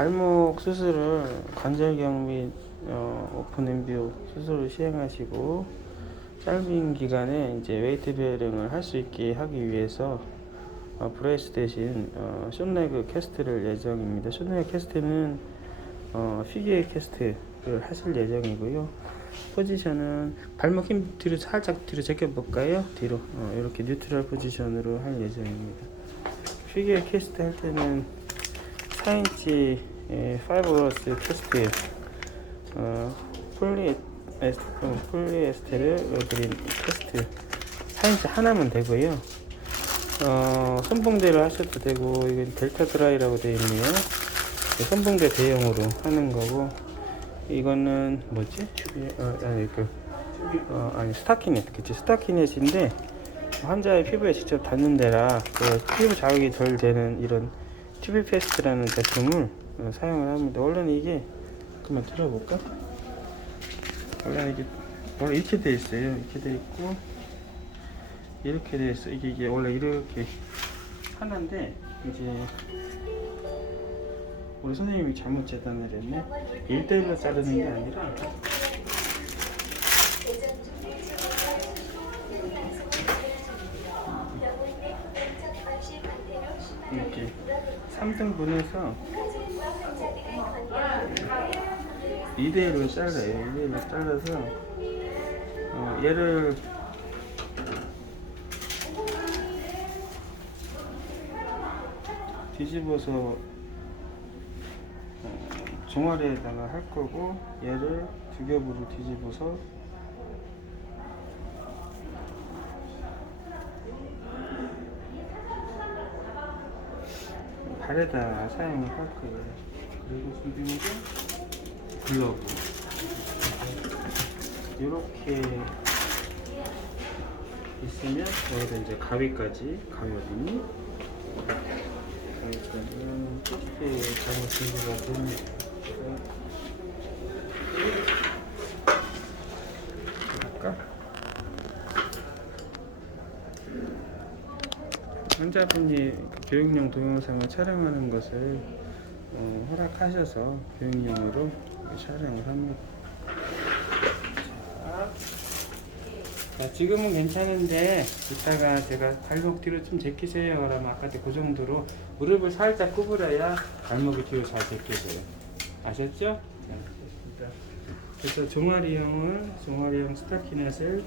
발목 수술을 관절경 및 어, 오픈 엠뷰 수술을 시행하시고 짧은 기간에 이제 웨이트 베어링을 할 수 있게 하기 위해서 어, 브레이스 대신 어, 숏레그 캐스트를 예정입니다. 숏레그 캐스트는 어, 피규어 캐스트를 하실 예정이고요. 포지션은 발목 힘 뒤로 살짝 뒤로 제껴 볼까요? 뒤로 어, 이렇게 뉴트럴 포지션으로 할 예정입니다. 피규어 캐스트 할 때는 4인치 파이브러스 캐스트예요. 어, 폴리 에스, 어, 폴리에스테르 그린 캐스트 4인치 하나면 되고요. 어, 선봉대로 하셔도 되고 이건 델타 드라이라고 되어 있네요. 이 선봉대 대용으로 하는 거고 이거는 뭐지? 어, 아니 그 어, 아니 스타키넷 그치 스타키넷인데 환자의 피부에 직접 닿는 데라 그 피부 자극이 덜 되는 이런 튜브 페스트라는 제품을 어, 사용을 합니다. 원래는 이게 그만 들어볼까? 원래 이게 원래 이렇게 돼 있어요. 이렇게 돼 있고 이렇게 돼 있어. 이게 이게 원래 이렇게 하나인데 이제 우리 선생님이 잘못 재단을 했네. 1대1로 자르는 게 아니라 이렇게 3등분해서 2대1로 잘라요. 2대1로 잘라서 어, 얘를 뒤집어서 어, 종아리에다가 할 거고 얘를 두 겹으로 뒤집어서 할 거예요. 그리고 준비물은 글러브 이렇게 있으면 여기다 이제 가위까지 가위 어디니? 가위까지는 이렇게 잘못 준비가 됩니다. 환자분이 교육용 동영상을 촬영하는 것을 어, 허락하셔서 교육용으로 촬영을 합니다. 자, 자, 지금은 괜찮은데 이따가 제가 발목 뒤로 좀 제끼세요 그러면 아까 그 정도로 무릎을 살짝 구부려야 발목이 뒤로 잘 제껴져요. 아셨죠? 자, 됐습니다. 그래서 종아리형을 종아리형 스타키넷을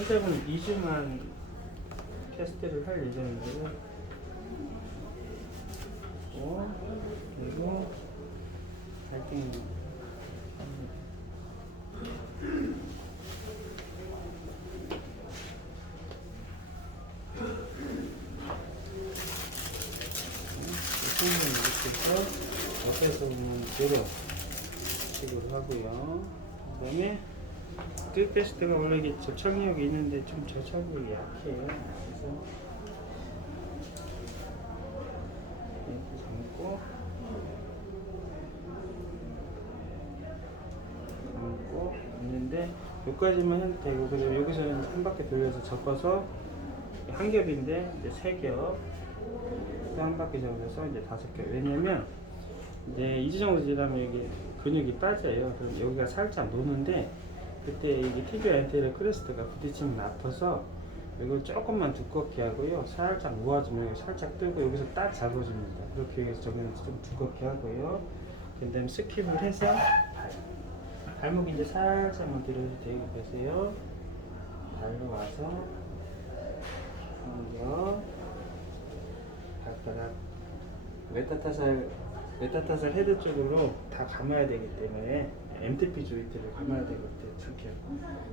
환자분 2주만 테스트를 할 예정인데요. 어, 그리고 발등 손을 이렇게 해서 옆에서 보면 들어 식으로 하고요. 그 다음에 뚜페스트가 원래 이게 접착력이 있는데 좀 접착력이 약해요. 그래서 이렇게 감고 감고 있는데 여기까지만 해도 되고 그리고 여기서는 한 바퀴 돌려서 접어서 한 겹인데 이제 세 겹. 또 한 바퀴 접어서 이제 다섯 겹. 왜냐면 이제 이주 정도 지나면 이게 근육이 빠져요. 그럼 여기가 살짝 노는데 그때 이게 티비아 엔테리어 크레스트가 부딪히면 아파서 이걸 조금만 두껍게 하고요. 살짝 모아주면 살짝 뜨고 여기서 딱 잡아줍니다. 그렇게 해서 저기는 좀 두껍게 하고요. 그 다음에 스킵을 해서 발. 발목 이제 살짝만 들어도 되고 계세요. 발로 와서 한겨 발바닥 메타타살 메타타살 헤드 쪽으로 다 감아야 되기 때문에 MTP 조인트를 감아야 때문에 이렇게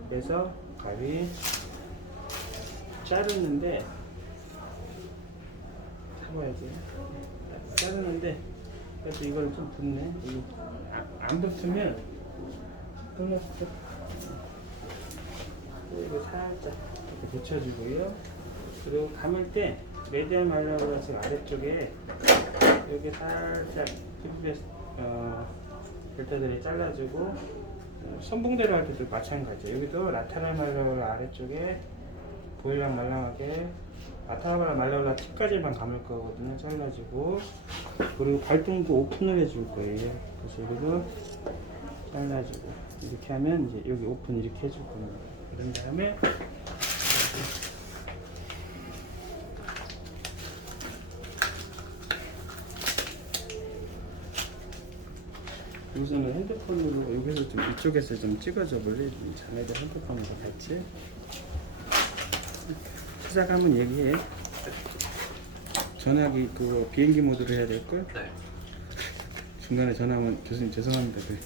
그래서 가위 자르는데 잡아야지. 자르는데 그래서 이걸 좀 붙네. 아- 안 붙으면 끊었어. 이거 살짝 이렇게 붙여주고요. 그리고 감을 때 메디얼 말라브라스 아래쪽에 여기 살짝 어, 델타들이 잘라주고 어, 선봉대로 할 때도 마찬가지예요. 여기도 라테랄 말라브 아래쪽에 보일랑 말랑하게 아타바라 말라올라 팁까지만 감을 거거든요. 잘라주고 그리고 발등도 오픈을 해줄 거예요. 그래서 여기도 잘라주고 이렇게 하면 이제 여기 오픈 이렇게 해줄 겁니다. 그런 다음에 우선은 핸드폰으로 여기서 좀 이쪽에서 좀 찍어줘 볼래? 자네들 핸드폰으로 같이 시작하면 얘기해. 전화기 그 비행기 모드로 해야 될 걸? 네. 중간에 전화하면 교수님 죄송합니다. 그래.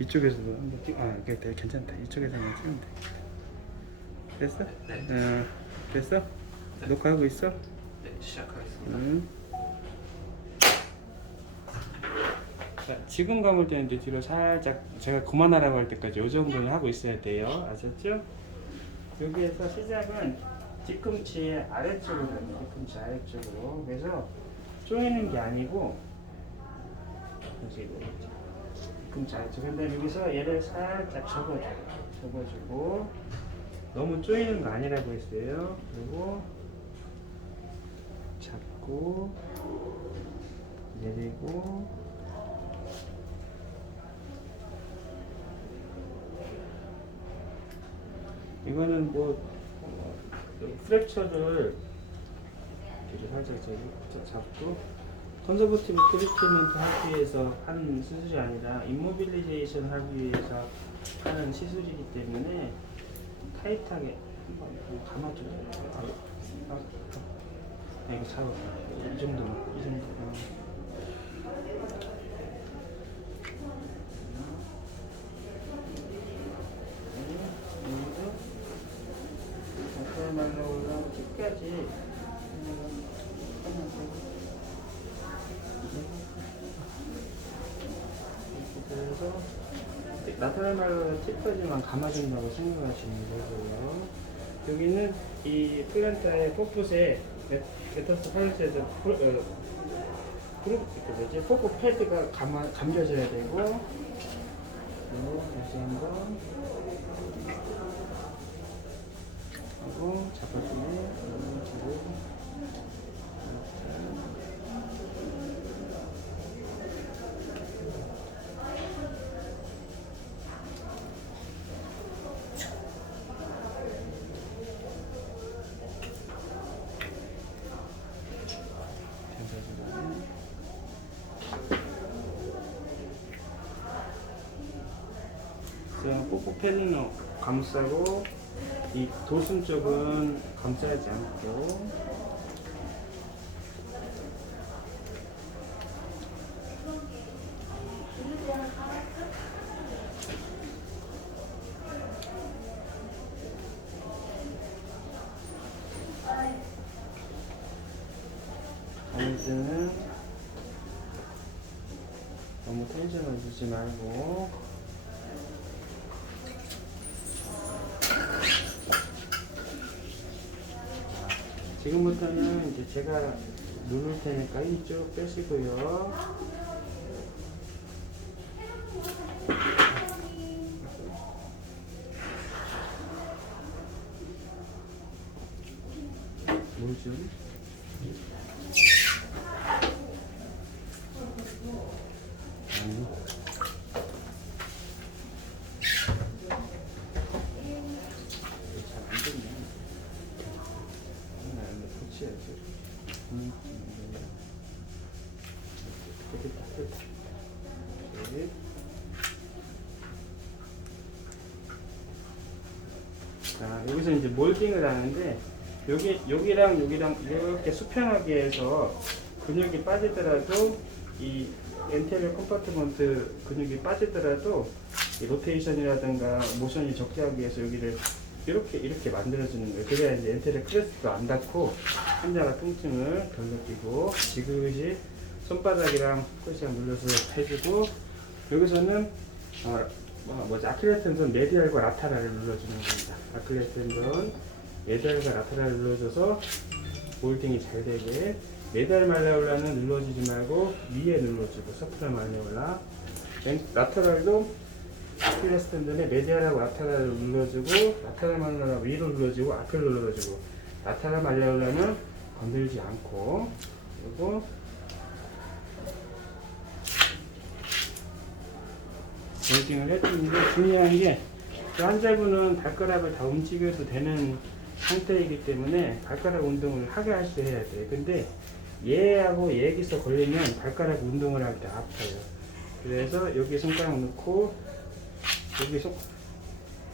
이쪽에서도 한번 찍. 아, 그게 되게 괜찮다. 이쪽에서만 찍으면 돼. 됐어? 네. 어, 됐어? 네. 녹화하고 있어? 네, 시작하겠습니다. 응. 지금 감을 때는 이제 뒤로 살짝 제가 그만하라고 할 때까지 이 정도는 하고 있어야 돼요. 아셨죠? 여기에서 시작은 뒤꿈치 아래쪽으로 합니다. 뒤꿈치 아래쪽으로. 그래서 쪼이는 게 아니고 뒤꿈치 아래쪽. 근데 여기서 얘를 살짝 접어줘요. 접어주고 너무 쪼이는 거 아니라고 했어요. 그리고 잡고 내리고 이거는 뭐 프랙처를 뒤로 살짝 잡고 컨서버티브 트리트먼트 하기 위해서 하는 수술이 아니라 임모빌리제이션 하기 위해서 하는 시술이기 때문에 타이트하게 한번 좀 감아줘요. 아, 아, 아, 이거 잡아. 이 정도만, 이 정도. 어. 나타날 말로 팁까지만 감아준다고 생각하시면 되고요. 여기는 이 플란타의 포풋에 메- 메타스 파일스에서 프, 어, 프루, 그 뭐지? 포크 패드가 감아, 감겨져야 되고 그리고 다시 한번 하고 잡아주네 그리고 그냥 뽀뽀펜은 감싸고 이 도순 쪽은 감싸지 않고. 아무튼 너무 텐션을 주지 말고 지금부터는 이제 제가 누를 테니까 이쪽 빼시고요. 물 좀. 아니. 잘안 됐네. 나 네. 자, 여기서 이제 몰딩을 하는데 여기 여기랑 여기랑 이렇게 수평하게 해서 근육이 빠지더라도 이 엔테리어 컴파트먼트 근육이 빠지더라도 이 로테이션이라든가 모션이 적게 하기 위해서 여기를 이렇게 이렇게 만들어주는 거예요. 그래야 이제 엔테리어 크레스트도 안 닿고 환자가 통증을 덜 느끼고 지그시 손바닥이랑 끝이랑 눌러서 해주고 여기서는 어, 뭐, 뭐지 아킬레스 텐던 메디알과 라타라를 눌러주는 겁니다. 아킬레스 텐던 메디알과 라타라를 눌러줘서 볼딩이 잘 되게 메디알 말레올라는 눌러주지 말고 위에 눌러주고 서프라 말레올라 왼- 라테랄도 아킬레스 텐던에 메디아라고 라테랄을 눌러주고 라테랄 말레올라 위로 눌러주고 앞을 눌러주고 라테랄 말레올라는 건들지 않고 그리고 홀딩을 해주는데 중요한 게그 환자분은 발가락을 다 움직여도 되는 상태이기 때문에 발가락 운동을 하게 할 수 해야 돼. 근데 얘하고 얘기서 걸리면 발가락 운동을 할 때 아파요. 그래서 여기 손가락 넣고 여기 손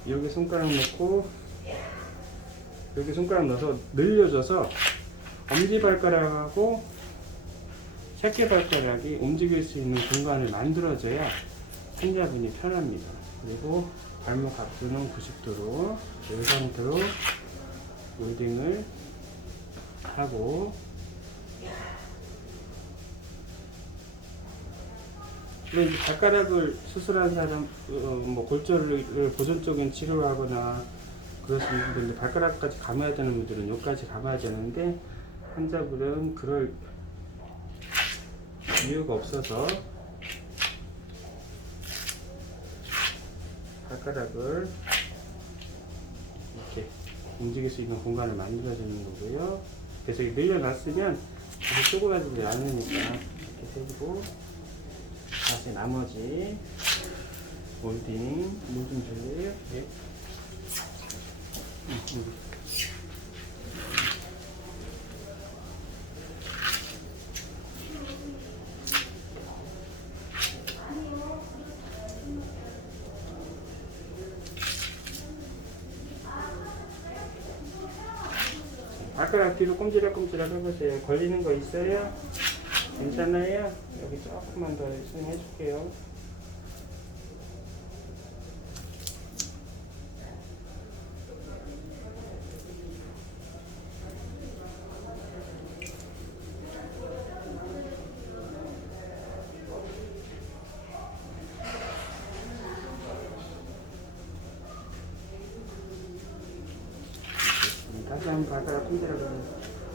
여기 손가락 넣고 여기 손가락 넣어서 늘려줘서 엄지 발가락하고 새끼 발가락이 움직일 수 있는 공간을 만들어줘야 환자분이 편합니다. 그리고 발목 각도는 90도로 이 상태로 홀딩을 하고 근데 이제 발가락을 수술한 사람, 어, 뭐 골절을 보존적인 치료를 하거나 그러시는 분들 발가락까지 감아야 되는 분들은 여기까지 감아야 되는데 환자분은 그럴 이유가 없어서 발가락을 이렇게 움직일 수 있는 공간을 만들어주는 거고요. 이게 늘려놨으면 다시 쪼그라지지 않으니까 이렇게 세고 다시 나머지 홀딩 물 좀 줄래요? 예. 음, 음. 발가락 뒤로 꼼지락꼼지락 해보세요. 걸리는 거 있어요? 괜찮아요? 여기 조금만 더 스윙 해줄게요. 다시 한번 발가락 흔들어보세요.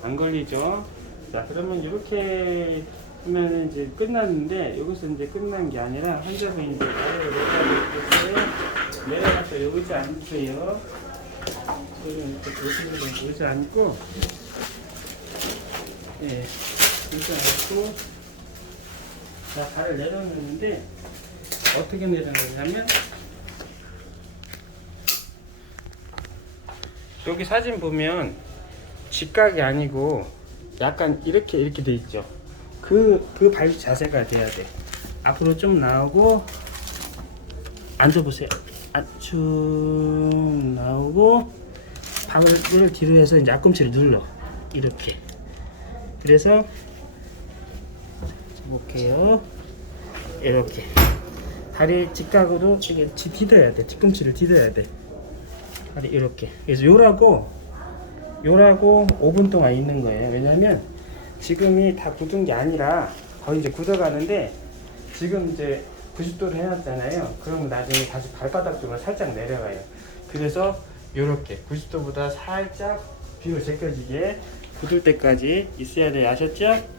안 걸리죠? 자, 그러면 이렇게 하면 이제 끝났는데, 여기서 이제 끝난 게 아니라, 환자분이 이제 아래로 내려가서 내려가서 여기 의자 앉으세요. 지금 이렇게 보시면 의자 앉고, 예, 의자 앉고, 자, 발을 내려놓는데, 어떻게 내려놓냐면, 여기 사진 보면 직각이 아니고 약간 이렇게 이렇게 돼 있죠. 그 그 발 자세가 돼야 돼. 앞으로 좀 나오고 앉아보세요. 아, 쭉 나오고 발을 뒤로 해서 이제 앞꿈치를 눌러 이렇게. 그래서 볼게요. 이렇게 다리 직각으로 이게 뒤- 디뎌야 돼. 뒤꿈치를 디뎌야 돼. 다리 이렇게. 그래서 요라고 요라고 5분 동안 있는 거예요. 왜냐면 지금이 다 굳은 게 아니라 거의 이제 굳어가는데 지금 이제 90도를 해놨잖아요. 그러면 나중에 다시 발바닥 쪽으로 살짝 내려가요. 그래서 요렇게 90도보다 살짝 뒤로 제껴지게 굳을 때까지 있어야 돼요. 아셨죠?